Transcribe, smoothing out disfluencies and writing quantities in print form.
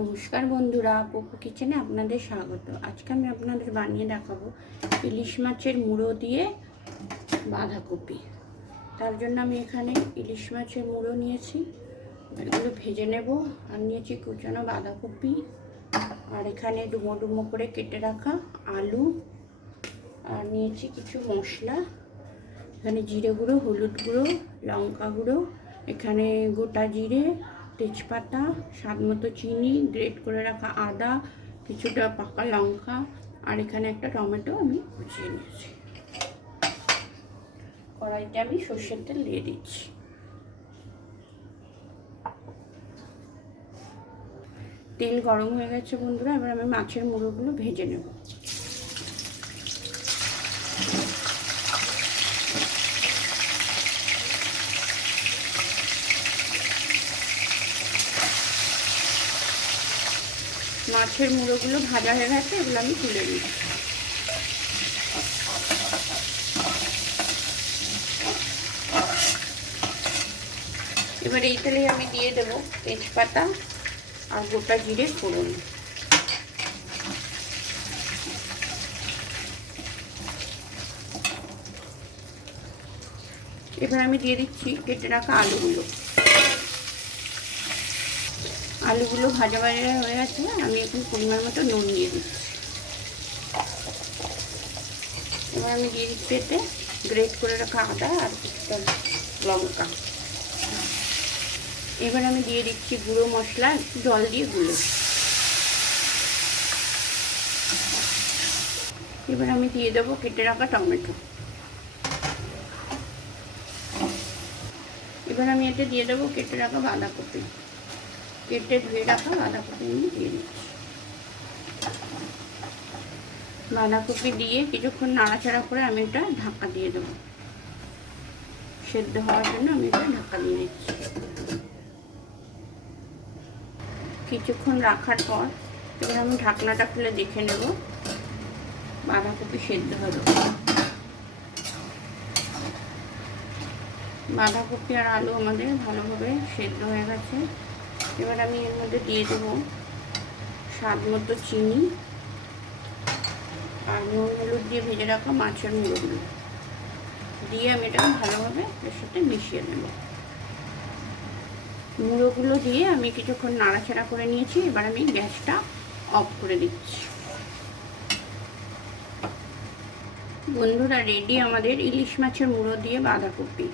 নমস্কার বন্ধুরা, পপু কিচেনে আপনাদের স্বাগত। আজকে আমি আপনাদের বানিয়ে দেখাবো ইলিশ মাছের মুড়ো দিয়ে বাঁধাকপি। তার জন্য আমি এখানে ইলিশ মাছের মুড়ো নিয়েছি, এগুলো ভেজে নেব। আর নিয়েছি কুচানো বাঁধাকপি, আর এখানে ডুমো ডুমো করে কেটে রাখা আলু, আর নিয়েছি কিছু মশলা। এখানে জিরে গুঁড়ো, হলুদ গুঁড়ো, লঙ্কা গুঁড়ো, এখানে গোটা জিরে, তেজপাতা, স্বাদ মতো চিনি, গ্রেট করে রাখা আদা, কিছুটা পাকা লঙ্কা, আর এখানে একটা টমেটো আমি কুচিয়ে নিয়েছি। কড়াইতে আমি সর্ষের তেল দিয়ে দিচ্ছি। তেল গরম হয়ে গেছে বন্ধুরা, এবার আমি মাছের মুড়োগুলো ভেজে নেব। মাছের মুড়োগুলো ভাজা হয়ে গেছে, এগুলো আমি তুলে দিচ্ছি। এবার এই তেলে আমি দিয়ে দেব তেজপাতা আর গোটা জিরে ফোড়ন। এবার আমি দিয়ে দিচ্ছি কেটে রাখা আলুগুলো। আলুগুলো ভাজা ভাজা হয়ে গেছে, আমি এখন পরিমাণ মতো নুন দিয়ে দিচ্ছি। এবার আমি দিয়ে দিচ্ছি এতে গ্রেট করে রাখা আদা আর কিছুটা লঙ্কা। এবার আমি দিয়ে দিচ্ছি গুঁড়ো মশলা, একটু জল দিয়ে গুলো। এবার আমি দিয়ে দেবো কেটে রাখা টমেটো। এবার আমি এতে দিয়ে দেবো কেটে রাখা বাঁধাকপি। কেটে ধুয়ে রাখা বাঁধাকপি আমি দিয়ে দিচ্ছি। বাঁধাকপি দিয়ে কিছুক্ষণ নাড়াচাড়া করে আমি এটা ঢাকা দিয়ে দেবো। সেদ্ধ হওয়ার জন্য আমি এটা ঢাকা দিয়ে দিচ্ছি। কিছুক্ষণ রাখার পর এবার আমি ঢাকনাটা খুলে দেখে নেব বাঁধাকপি সেদ্ধ হবে। বাঁধাকপি আর আলু আমাদের ভালোভাবে সেদ্ধ হয়ে গেছে। এবার আমি এর মধ্যে দিয়ে দেবো স্বাদ মতো চিনি আর নুন হলুদ দিয়ে ভেজে রাখা মাছের মুড়োগুলো দিয়ে আমি এটাকে ভালোভাবে এর সাথে মিশিয়ে নেব। মুড়োগুলো দিয়ে আমি কিছুক্ষণ নাড়াচাড়া করে নিয়েছি। এবার আমি গ্যাসটা অফ করে দিচ্ছি। বন্ধুরা, রেডি আমাদের ইলিশ মাছের মুড়ো দিয়ে বাঁধাকপি।